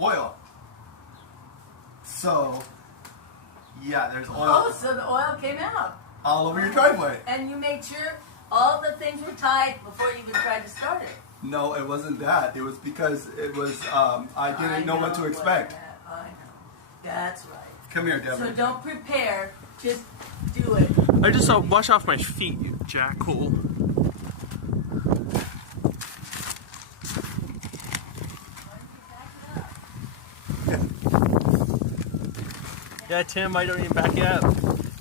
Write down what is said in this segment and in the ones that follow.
oil. So, yeah, there's oil. Oh, so the oil came out. All over your driveway. And you made sure all the things were tied before you even tried to start it. No, it wasn't that. It was because it was, I didn't know what to expect. I know. That's right. Come here, Devin. So don't prepare, just do it. I just wash off my feet, you jackhole. Yeah, Tim, why don't you back it up?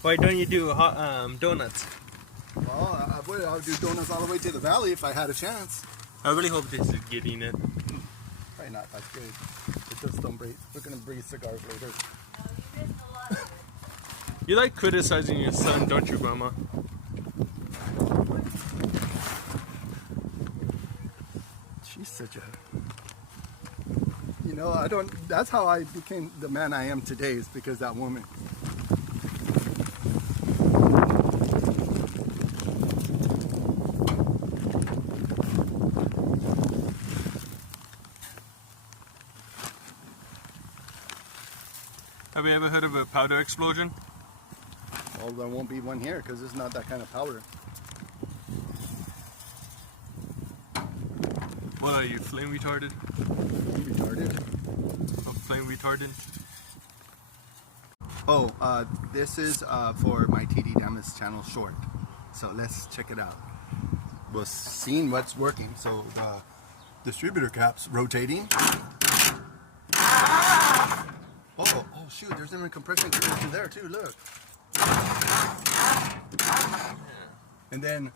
Why don't you do hot, donuts? Well, I would do donuts all the way to the valley if I had a chance. I really hope this is getting it. Probably not. That's good. It just don't breathe. We're gonna breathe cigars later. You like criticizing your son, don't you, Mama? She's such a... You know, I don't... That's how I became the man I am today, is because that woman. Have you ever heard of a powder explosion? Well, there won't be one here because it's not that kind of powder. What are you, flame retarded? I'm retarded. Oh, flame retarded? Oh, this is for my TD Damas channel short. So let's check it out. We're seeing what's working. So the distributor cap's rotating. Oh shoot, there's even compression through there too, look. And then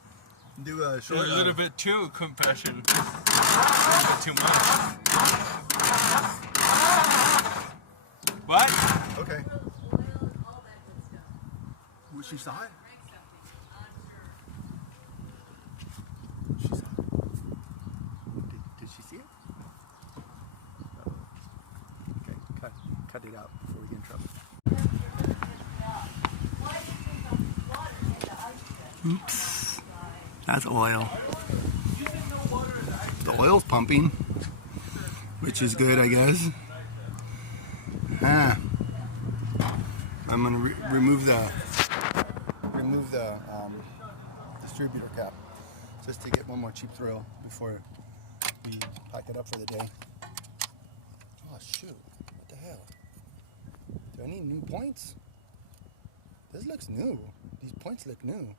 do a short... A little bit too compression. A bit too much. What? Okay. Well, she saw it? She saw it. Did she see it? Okay, cut it out before we get in trouble. Oops. That's oil. The oil's pumping, which is good, I guess. I'm gonna remove the distributor cap just to get one more cheap thrill before we pack it up for the day. Oh shoot! What the hell? Do I need new points? This looks new. These points look new.